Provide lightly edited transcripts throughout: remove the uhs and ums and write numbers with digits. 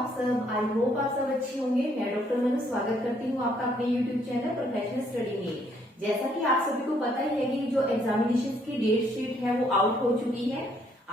आप सब। I hope आप सब अच्छे होंगे। मैं डॉक्टर मनु स्वागत करती हूँ आपका अपने यूट्यूब चैनल प्रोफेशनल स्टडी में। जैसा कि आप सभी को पता ही है कि जो एग्जामिनेशन की डेट शीट है वो आउट हो चुकी है।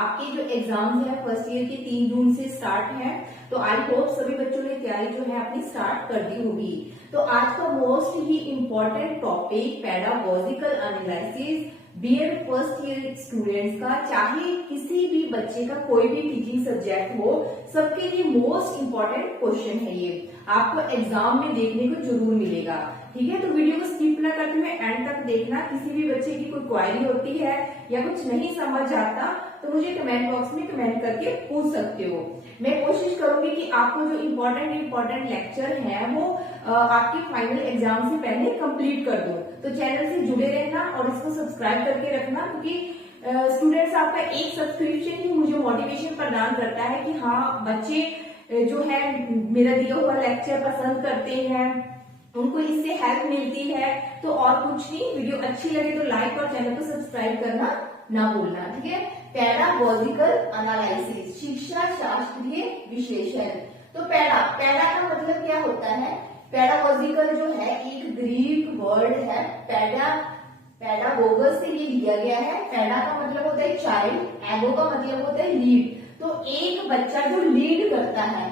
आपके जो एग्जाम्स है फर्स्ट ईयर के 3 जून से स्टार्ट है। तो आई होप सभी बच्चों ने तैयारी जो है अपनी स्टार्ट कर दी होगी। तो आज का मोस्ट ही important topic pedagogical analysis BEd first year students का, चाहे किसी भी बच्चे का कोई भी टीचिंग सब्जेक्ट हो, सबके लिए मोस्ट इम्पोर्टेंट क्वेश्चन है। ये आपको एग्जाम में देखने को जरूर मिलेगा। ठीक है, तो वीडियो को स्किप ना करते हुए एंड तक देखना। किसी भी बच्चे की कोई क्वेरी होती है या कुछ नहीं समझ आता तो मुझे कमेंट बॉक्स में कमेंट करके पूछ सकते हो। मैं कोशिश करूंगी कि आपको जो इम्पोर्टेंट लेक्चर है वो आपके फाइनल एग्जाम से पहले कंप्लीट कर दूं। तो चैनल से जुड़े रहना और इसको सब्सक्राइब करके रखना, क्योंकि स्टूडेंट्स आपका एक सब्सक्रिप्शन ही मुझे मोटिवेशन प्रदान करता है कि हाँ, बच्चे जो है मेरा दिया हुआ लेक्चर पसंद करते हैं, उनको इससे हेल्प मिलती है। तो और कुछ नहीं, वीडियो अच्छी लगे तो लाइक और चैनल को सब्सक्राइब करना ना भूलना। ठीक है, पेडागोजिकल एनालिसिस, शिक्षा शास्त्रीय विश्लेषण। तो पेडा का मतलब क्या होता है? पेडागोजिकल जो है एक ग्रीक वर्ड है। पेडागोगस से ये लिया गया है। पेडा का मतलब होता है चाइल्ड, एगो का मतलब होता है लीड। तो एक बच्चा जो लीड करता है।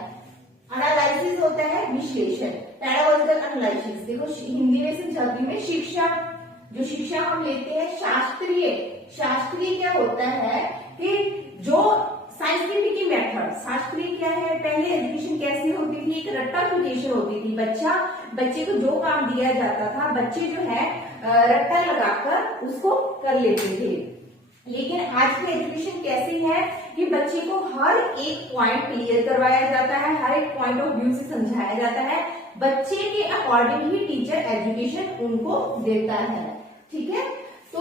एनालिसिस होता है विश्लेषण। पेडागोजिकल एनालिसिस देखो हिंदी में समझाती में शिक्षा, जो शिक्षा हम लेते हैं शास्त्रीय क्या होता है कि जो साइंटिफिक मेथड। शास्त्रीय क्या है? पहले एजुकेशन कैसी होती थी? एक रट्टा एजुकेशन होती थी। बच्चे को जो काम दिया जाता था, बच्चे जो है रट्टा लगाकर उसको कर लेते थे। लेकिन आज की एजुकेशन कैसी है कि बच्चे को हर एक पॉइंट क्लियर करवाया जाता है, हर एक पॉइंट ऑफ व्यू से समझाया जाता है। बच्चे के अकॉर्डिंग ही टीचर एजुकेशन उनको देता है। ठीक है, तो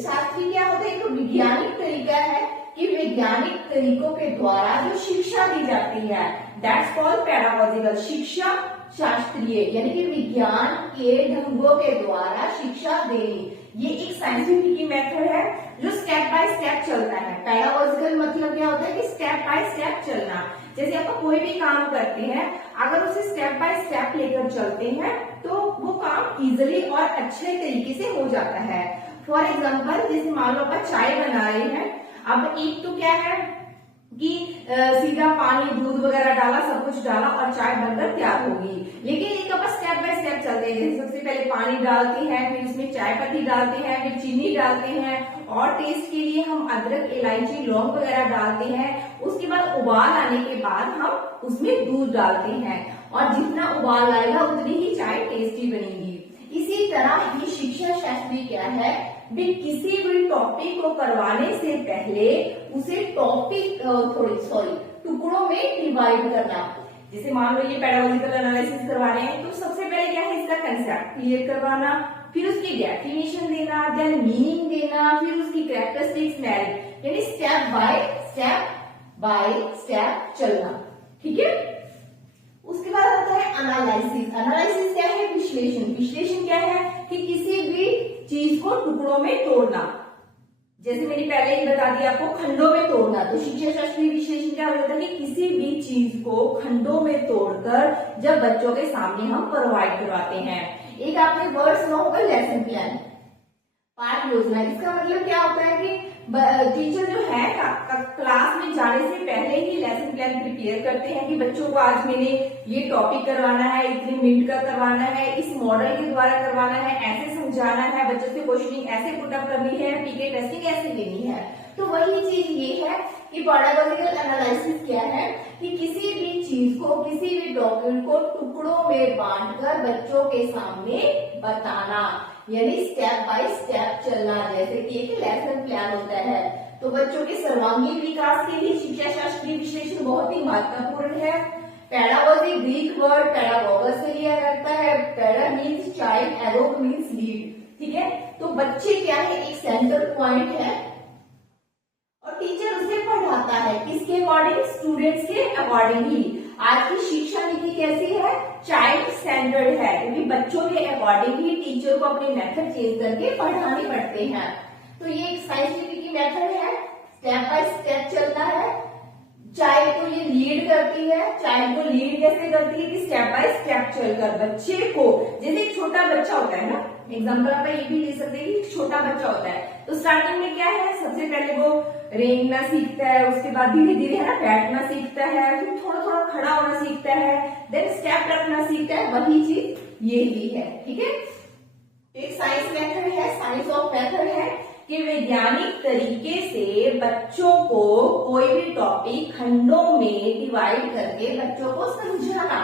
शास्त्रीय क्या होता है? एक वैज्ञानिक तरीका है कि वैज्ञानिक तरीकों के द्वारा जो शिक्षा दी जाती है, दैट्स कॉल्ड पेडागोजिकल। शिक्षा शास्त्रीय यानी कि विज्ञान के ढंगों के द्वारा शिक्षा देनी, ये एक साइंटिफिक मेथड है जो स्टेप बाय स्टेप चलता है। पेडागोजिकल मतलब क्या होता है कि स्टेप बाय स्टेप चलना। जैसे आप कोई भी काम करते हैं, अगर उसे स्टेप बाय स्टेप लेकर चलते हैं तो वो काम इजिली और अच्छे तरीके से हो जाता है। फॉर एग्जाम्पल, जैसे मान लो आप चाय बना रहे हैं। अब एक तो क्या है कि सीधा पानी दूध वगैरह डाला, सब कुछ डाला और चाय बनकर तैयार होगी। लेकिन एक अपन स्टेप बाय स्टेप चलते हैं। जैसे सबसे पहले पानी डालते हैं, फिर उसमें चाय पत्ती डालते हैं, फिर चीनी डालते हैं और टेस्ट के लिए हम अदरक, इलायची, लौंग वगैरह डालते हैं। उसके बाद उबाल आने के बाद हम उसमें दूध डालते हैं और जितना उबाल आएगा उतनी ही चाय टेस्टी बनेगी। इसी तरह ही शिक्षा शास्त्री क्या है भी, किसी भी टॉपिक को करवाने से पहले उसे टुकड़ों में डिवाइड करना। जैसे मान लो ये पेडागोजिकल एनालिसिस करवा रहे हैं, तो सबसे पहले क्या है, इसका कंसेप्ट क्लियर करवाना, फिर उसकी डेफिनेशन देना, देन मीनिंग देना, फिर उसकी कैरेक्टरिस्टिक्स, मेरिट, यानी स्टेप बाय स्टेप चलना। ठीक है, उसके बाद आता है एनालिसिस। एनालिसिस क्या है? विश्लेषण क्या है कि किसी भी चीज को टुकड़ों में तोड़ना। जैसे मैंने पहले ही बता दिया आपको, खंडों में तोड़ना। तो शिक्षा शास्त्रीय विश्लेषण क्या होता है कि किसी भी चीज को खंडों में तोड़कर जब बच्चों के सामने हम प्रोवाइड करवाते हैं। एक आपने वर्ड सुना होगा लेसन प्लान, पाठ योजना। इसका मतलब क्या होता है कि टीचर जो है क्लास में जाने से पहले ही लेसन प्लान प्रिपेयर करते हैं कि बच्चों को आज मैंने ये टॉपिक करवाना है, इतने मिनट का करवाना है, इस मॉडल के द्वारा करवाना है, ऐसे समझाना है, बच्चों से क्वेश्चनिंग ऐसे पुटअप करनी है, पीके टेस्टिंग ऐसे लेनी है। तो वही चीज ये है कि पेडागोजिकल एनालिसिस क्या है कि किसी भी चीज को, किसी भी डॉक्यूमेंट को टुकड़ों में बांटकर बच्चों के सामने बताना, यानी स्टेप बाय स्टेप चलना। जैसे कि एक लेसन प्लान होता है। तो बच्चों के सर्वांगीण विकास के लिए शिक्षा शास्त्रीय विश्लेषण बहुत ही महत्वपूर्ण है। पेडागोजी ग्रीक वर्ड पेडागोगस से लिया जाता है। पेडा मीन्स चाइल्ड, एगो मीन्स लीड। ठीक है, तो बच्चे क्या है, एक सेंटर पॉइंट है और टीचर उसे पढ़ाता है। किसके अकॉर्डिंग? स्टूडेंट्स के अकॉर्डिंग ही। आज की शिक्षा नीति कैसी है? चाइल्ड सेंटर्ड है, क्योंकि बच्चों के अकॉर्डिंग ही टीचर को अपने मेथड चेंज करके पढ़ाने पड़ते हैं। तो ये एक साइंटिफिक मेथड है, स्टेप बाय स्टेप चलता है। चाइल्ड को ये लीड करती है। चाइल्ड को लीड कैसे करती है कि स्टेप बाय स्टेप चलकर बच्चे को, जैसे एक छोटा बच्चा होता है ना, एग्जाम्पल आप ये भी ले सकते हैं कि एक छोटा बच्चा होता है तो स्टार्टिंग में क्या है, सबसे पहले वो रेंगना सीखता है, उसके बाद धीरे धीरे है ना बैठना सीखता है, फिर थोड़ा थोड़ा खड़ा होना सीखता है, देन स्टेप रखना सीखता है। वही चीज ये ही है, ठीक है। एक साइंस मेथड है, साइंस ऑफ मेथड है कि वैज्ञानिक तरीके से बच्चों को कोई भी टॉपिक खंडों में डिवाइड करके बच्चों को समझाना।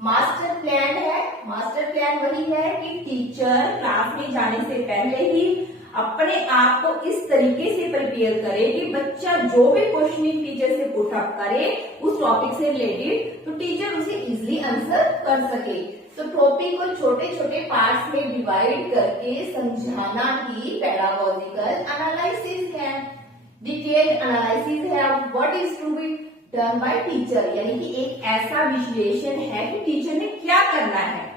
मास्टर प्लान है, मास्टर प्लान वही है कि टीचर क्लास में जाने से पहले ही अपने आप को इस तरीके से प्रिपेयर करे कि बच्चा जो भी क्वेश्चनिंग टीचर से पुट अप करे उस टॉपिक से रिलेटेड, तो टीचर उसे इजिली आंसर कर सके। तो टॉपिक को छोटे छोटे पार्ट्स में डिवाइड करके समझाना ही पेडागोजिकल एनालिसिस है। डिटेल्ड एनालिसिस है what is to be done by teacher, यानी कि एक ऐसा विश्लेषण है कि टीचर ने क्या करना है।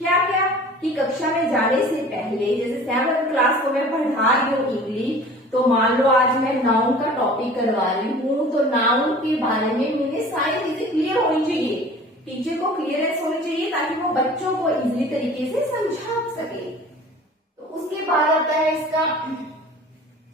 क्या क्या कि कक्षा में जाने से पहले, जैसे 7th क्लास को मैं पढ़ा रही हूँ इंग्लिश, तो मान लो आज मैं नाउन का टॉपिक करवा रही हूँ, तो नाउन के बारे में मुझे सारी चीजें क्लियर होनी चाहिए, टीचर को क्लियरेंस होनी चाहिए ताकि वो बच्चों को इजीली तरीके से समझा सके। तो उसके बाद आता है इसका,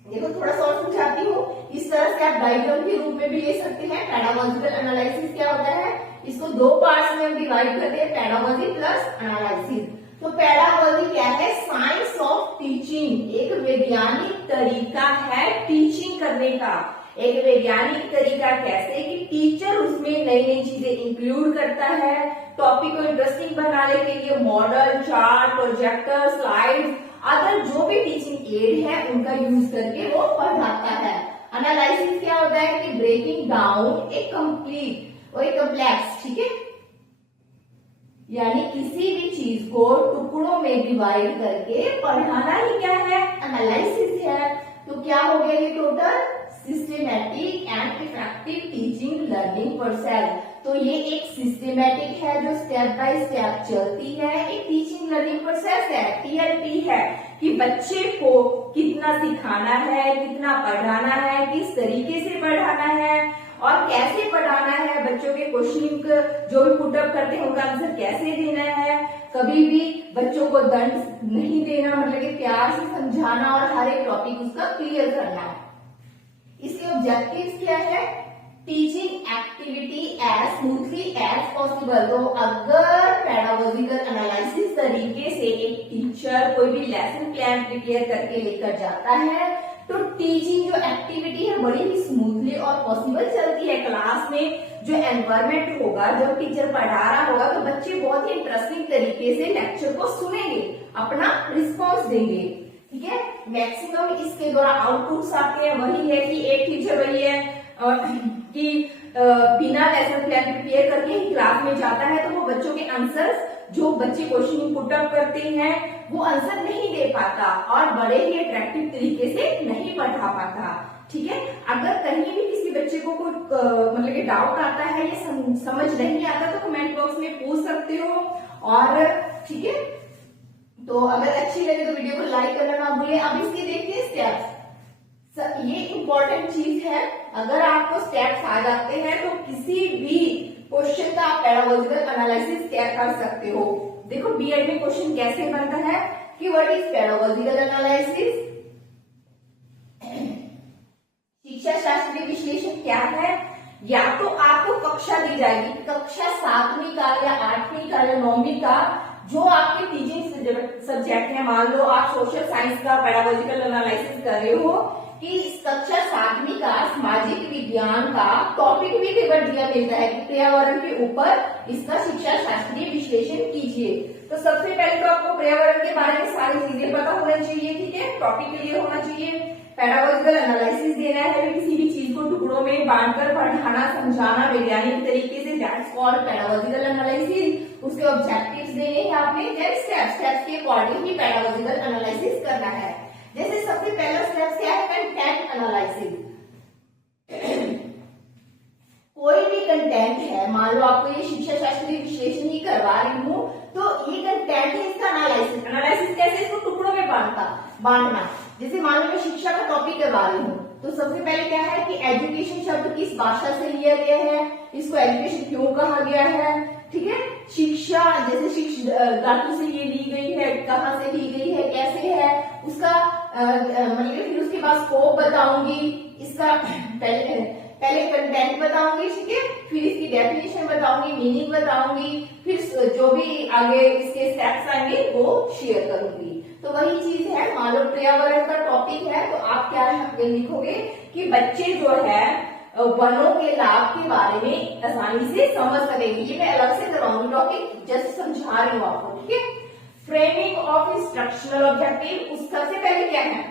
देखो थोड़ा सा और समझाती हूँ। इस तरह से आप डायग्राम के रूप में भी ले सकते हैं। पेडागोजिकल एनालिसिस क्या होता है, इसको दो पार्ट्स में हम डिवाइड करते हैं, पेडागोजी प्लस एनालिसिस। तो पेडागोजी क्या है, साइंस ऑफ टीचिंग, एक वैज्ञानिक तरीका है टीचिंग करने का। एक वैज्ञानिक तरीका कैसे कि टीचर उसमें नई नई चीजें इंक्लूड करता है, टॉपिक को इंटरेस्टिंग बनाने के लिए model, chart, projector, slides, other जो भी टीचिंग एड है उनका यूज करके वो पढ़ाता है। एनालिसिस क्या होता है कि ब्रेकिंग डाउन ए कंप्लीट और एक कम्प्लेक्स, ठीक है, यानी किसी भी चीज को टुकड़ों में डिवाइड करके पढ़ाना ही क्या है, एनालिसिस है। तो क्या हो गया ये total, systematic and effective teaching learning process. तो ये एक सिस्टमैटिक है जो स्टेप बाय स्टेप चलती है, एक टीचिंग लर्निंग प्रोसेस है, टीएलपी है, कि बच्चे को कितना सिखाना है, कितना पढ़ाना है, किस तरीके से पढ़ाना है और कैसे पढ़ाना है, बच्चों के क्वेश्चन जो भी पुटअप करते हैं उनका आंसर कैसे देना है, कभी भी बच्चों को दंड नहीं देना, मतलब कि प्यार से समझाना और हर एक टॉपिक उसका क्लियर करना है। इसके ऑब्जेक्टिव्स क्या है, teaching activity as smoothly as possible. तो अगर पेडागोजिकल एनालिसिस तरीके से एक टीचर कोई भी लेसन प्लान प्रिपेयर करके लेकर जाता है तो टीचिंग जो एक्टिविटी है बड़ी ही स्मूथली और पॉसिबल चलती है। क्लास में जो एनवायरमेंट होगा, जब टीचर पढ़ा रहा होगा तो बच्चे बहुत ही इंटरेस्टिंग तरीके से लेक्चर को सुनेंगे, अपना रिस्पॉन्स देंगे, ठीक है। मैक्सिमम इसके द्वारा आउटपुट्स आते हैं वही है कि एक टीचर वही है कि बिना लेसन प्लान प्रिपेयर करके ही क्लास में जाता है तो वो बच्चों के आंसर्स जो बच्चे क्वेश्चन पुटअप करते हैं वो आंसर नहीं दे पाता और बड़े ही अट्रैक्टिव तरीके से नहीं पढ़ा पाता, ठीक है। अगर कहीं भी किसी बच्चे को कोई मतलब कि डाउट आता है, ये समझ नहीं आता तो कमेंट बॉक्स में पूछ सकते हो और ठीक है। तो अगर अच्छी लगे तो वीडियो को लाइक करना ना भूलें। अब इसके देखिए स्टेप्स, ये इंपॉर्टेंट चीज है। अगर आपको स्टेप्स आ जाते हैं तो किसी भी क्वेश्चन का आप पेडागोजिकल एनालिसिस क्या कर सकते हो। देखो बीएड में क्वेश्चन कैसे बनता है कि व्हाट इज पेडागोजिकल एनालिसिस, शिक्षा शास्त्रीय विश्लेषण क्या है। या तो आपको कक्षा दी जाएगी, कक्षा 7वीं का या 8वीं का या 9वीं का जो आपके टीचिंग सब्जेक्ट है, मान लो आप सोशल साइंस का पेडागोजिकल एनालिसिस कर रहे हो कि इस कक्षा 7वीं का सामाजिक विज्ञान का टॉपिक भी पेपर दिया मिलता है कि पर्यावरण के ऊपर इसका शिक्षा शास्त्रीय विश्लेषण कीजिए। तो सबसे पहले तो आपको पर्यावरण के बारे में सारी चीजें पता होना चाहिए, ठीक है, टॉपिक क्लियर होना चाहिए। पेडागोजिकल एनालिसिस देना है, किसी भी चीज को टुकड़ों में बांटकर पढ़ाना समझाना वैज्ञानिक तरीके से, दैट्स कॉल्ड पेडागोजिकल एनालिसिस। उसके ऑब्जेक्टिव्स देने हैं आपने, स्टेप्स के अकॉर्डिंग ही पेडागोजिकल एनालिसिस करना है। जैसे सबसे पहला स्टेप क्या है, कंटेंट एनालिसिस। कोई भी कंटेंट है, मान लो आपको ये शिक्षा शास्त्रीय विश्लेषण ही करवा रही हूँ तो ये कंटेंट है, इसका एनालिसिस कैसे, इसको टुकड़ों में बांटना। जैसे मान लो मैं शिक्षा का टॉपिक करवा रही हूँ तो सबसे पहले क्या है कि एजुकेशन शब्द किस भाषा से लिया गया है, इसको एजुकेशन क्यों कहा गया है, ठीक है। शिक्षा, जैसे शिक्षा धातु से ये ली गई है, कहाँ से ली गई है, कैसे है, उसका मतलब फिर उसके बाद स्कोप बताऊंगी, इसका पहले कंटेंट बताऊंगी, ठीक है, फिर इसकी डेफिनेशन बताऊंगी, मीनिंग बताऊंगी, फिर जो भी आगे इसके स्टेप्स आएंगे वो शेयर करूंगी। तो वही चीज है, मान लो पर्यावरण का टॉपिक है तो आप क्या लिखोगे कि बच्चे जो है वनों के लाभ के बारे में आसानी से समझ सकेंगे। ये मैं अलग से कराऊंगी टॉपिक, जस्ट समझा रही हूँ आपको, ठीक है। फ्रेमिंग ऑफ इंस्ट्रक्शनल ऑब्जेक्टिव, उस सबसे पहले क्या है,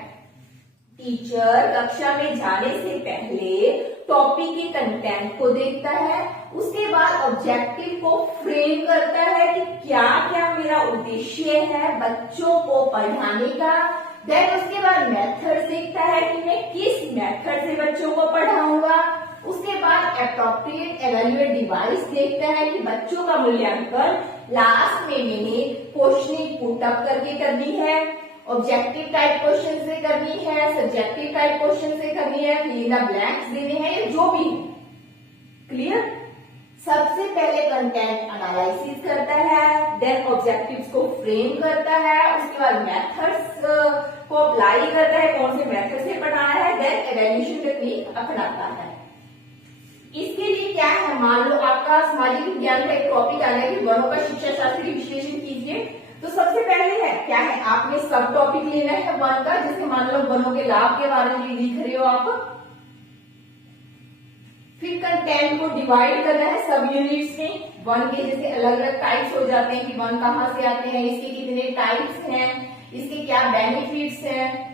टीचर कक्षा में जाने से पहले टॉपिक के कंटेंट को देखता है, उसके बाद ऑब्जेक्टिव को फ्रेम करता है कि क्या क्या मेरा उद्देश्य है बच्चों को पढ़ाने का। देन उसके बाद मेथड देखता है कि मैं किस मेथड से बच्चों को पढ़ाऊंगा। उसके बाद एप्रोप्रिएट एवेल्युएट डिवाइस देखता है कि बच्चों का मूल्यांकन लास्ट में मैंने क्वेश्चनिंग पुट अप करके करनी है, ऑब्जेक्टिव टाइप क्वेश्चन से करनी है, सब्जेक्टिव टाइप क्वेश्चन से करनी है, फिल इन द ब्लैंक्स देने हैं, जो भी है। क्लियर। सबसे पहले कंटेंट एनालिसिस करता है, देन ऑब्जेक्टिव्स को फ्रेम करता है, उसके बाद मेथड्स को अप्लाई करता है, कौन से मेथड से पढ़ाना है, देन इवैल्यूएशन टेक्निक अपनाता है। इसके लिए क्या है, मान लो आपका सामाजिक विज्ञान का एक टॉपिक आ गया कि वनों का शिक्षा शास्त्रीय विश्लेषण कीजिए, तो सबसे पहले है क्या है, आपने सब टॉपिक लेना है वन का, जैसे मान लो वनों के लाभ के बारे में लिख रहे हो आप। फिर कंटेंट को डिवाइड करना है सब यूनिट्स में, वन के जैसे अलग अलग टाइप्स हो जाते हैं कि वन कहाँ से आते हैं, इसके कितने टाइप्स हैं, इसके क्या बेनिफिट्स हैं,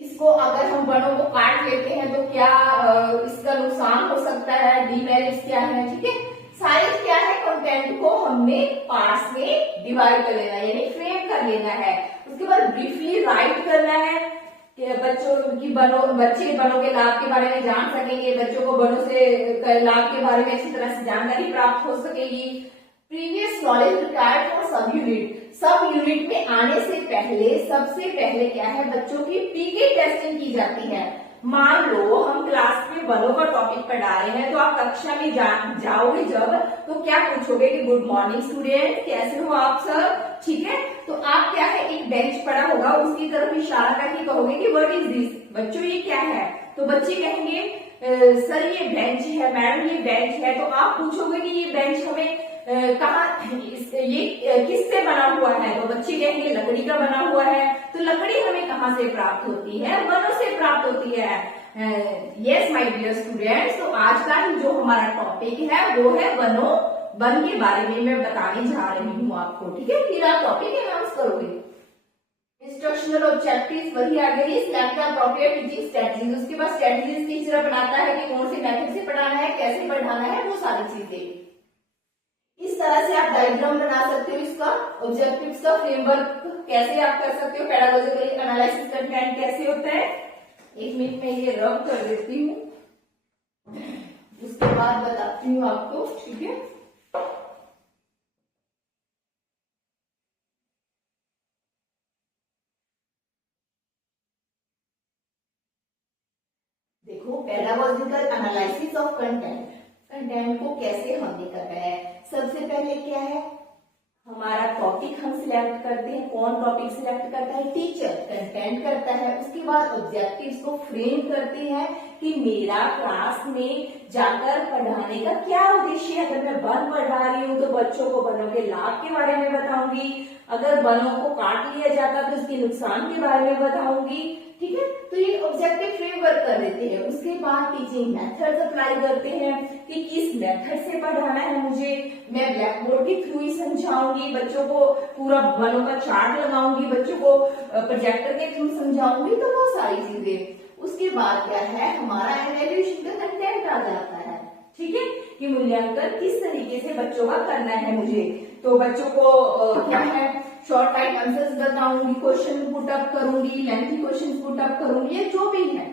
इसको अगर हम वनों को काट लेते हैं तो क्या इसका नुकसान हो सकता है, डीमेरिट्स क्या है, ठीक है। साइज क्या है, कंटेंट को हमने पार्ट्स में डिवाइड कर लेना है, यानी फ्रेम कर लेना है। उसके बाद ब्रीफली राइट करना है कि बच्चों की बच्चे वनों के लाभ के बारे में जान सकेंगे, बच्चों को वनों से लाभ के बारे में अच्छी तरह से जानकारी प्राप्त हो सकेगी। प्रीवियस नॉलेज रिक्वायर्ड फॉर सब यूनिट, सब यूनिट में आने से पहले सबसे पहले क्या है, बच्चों की पीके टेस्टिंग की जाती है। मान लो हम क्लास में वनों का टॉपिक पढ़ा रहे हैं, तो आप कक्षा में जाओगे जब, तो क्या पूछोगे कि गुड मॉर्निंग स्टूडेंट, कैसे हो आप सब, ठीक है। तो आप क्या है, एक बेंच पड़ा होगा, उसकी तरफ इशारा करके कहोगे कि व्हाट इज दिस, बच्चों ये क्या है, तो बच्चे कहेंगे सर ये बेंच है, मैडम ये बेंच है। तो आप पूछोगे कि ये बेंच हमें कहाँ, ये किससे बना हुआ है, तो बच्चे कहेंगे लकड़ी का बना हुआ है। तो लकड़ी हमें कहाँ से प्राप्त होती है, वनों से प्राप्त होती है। यस माय डियर स्टूडेंट्स, तो आज का जो हमारा टॉपिक है वो है वनों, वन के बारे में मैं बताने जा रही हूँ आपको, ठीक है। फिर आप टॉपिक अनाउंस करोगे। इंस्ट्रक्शनल ऑब्जेक्टिव्स वही आ गई, सिलेक्ट अप्रोप्रिएट टीचिंग स्ट्रेटजीज, उसके बाद स्ट्रेटजीज टीचर बनाता है कि कौन से मेथड से पढ़ाना है, कैसे पढ़ाना है, वो सारी चीजें। इस तरह से आप डायग्राम बना सकते हो, इसका ऑब्जेक्टिव्स का फ्रेमवर्क कैसे आप कर सकते हो, पेडागोजिकल एनालिसिस कंटेंट कैसे होता है। एक मिनट में ये रब कर देती हूँ, उसके बाद बताती हूँ आपको, ठीक है। देखो, pedagogical analysis of content, content को कैसे हमने करना है। सबसे पहले क्या है, हमारा टॉपिक हम सिलेक्ट करते हैं, कौन टॉपिक सिलेक्ट करता है, टीचर। कंटेंट करता है, उसके बाद ऑब्जेक्टिव्स को फ्रेम करते हैं कि मेरा क्लास में जाकर पढ़ाने का क्या उद्देश्य है। अगर मैं वन पढ़ा रही हूँ तो बच्चों को वनों के लाभ के बारे में बताऊंगी, अगर वनों को काट लिया जाता तो उसके नुकसान के बारे में बताऊंगी, ठीक है। तो ये ऑब्जेक्टिव फ्रेमवर्क कर देते हैं। उसके बाद टीचिंग मेथड्स अप्लाई करते हैं कि किस मेथड से पढ़ाना है मुझे, मैं ब्लैक बोर्ड के थ्रू ही समझाऊंगी, बच्चों को पूरा वनों का चार्ट लगाऊंगी, बच्चों को प्रोजेक्टर के थ्रू समझाऊंगी, तो वो सारी चीजें। उसके बाद क्या है, हमारा इवैल्यूएशन का कंटेंट आ जाता है, ठीक है, कि मूल्यांकन किस तरीके से बच्चों का करना है मुझे। तो बच्चों को क्या है, शॉर्ट टाइप आंसर्स बताऊंगी, क्वेश्चन पुट अप करूंगी, लेंथी क्वेश्चन पुट अप करूंगी, ये जो भी है।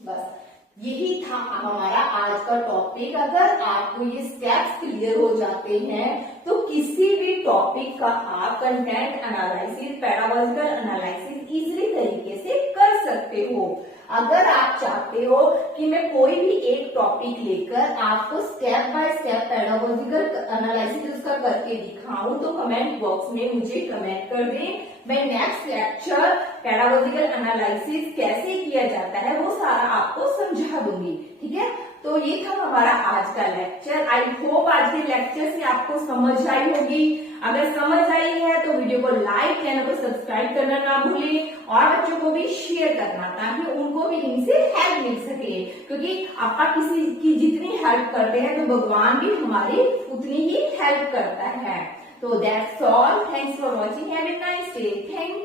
बस यही था हमारा आज का टॉपिक। अगर आपको ये स्टेप्स क्लियर हो जाते हैं तो किसी भी टॉपिक का आप content analysis, pedagogical analysis easily तरीके से कर कर सकते हो। अगर आप चाहते हो कि मैं कोई भी एक टॉपिक लेकर आपको step by step pedagogical analysis उसका करके दिखाऊं तो कमेंट बॉक्स में मुझे कमेंट कर दें। मैं नेक्स्ट लेक्चर पेडागोजिकल एनालिसिस कैसे किया जाता है वो सारा आपको समझा दूंगी, ठीक है। तो ये था हमारा आज का लेक्चर। आई होप आज के लेक्चर से आपको समझ आई होगी। अगर समझ आई है तो वीडियो को लाइक, चैनल को सब्सक्राइब करना ना भूलें और बच्चों को भी शेयर करना ताकि उनको भी इनसे हेल्प मिल सके, क्योंकि आपका किसी की जितनी हेल्प करते हैं तो भगवान भी हमारी उतनी ही हेल्प करता है। तो that's all. Thanks for watching. Have a nice day. Thank you.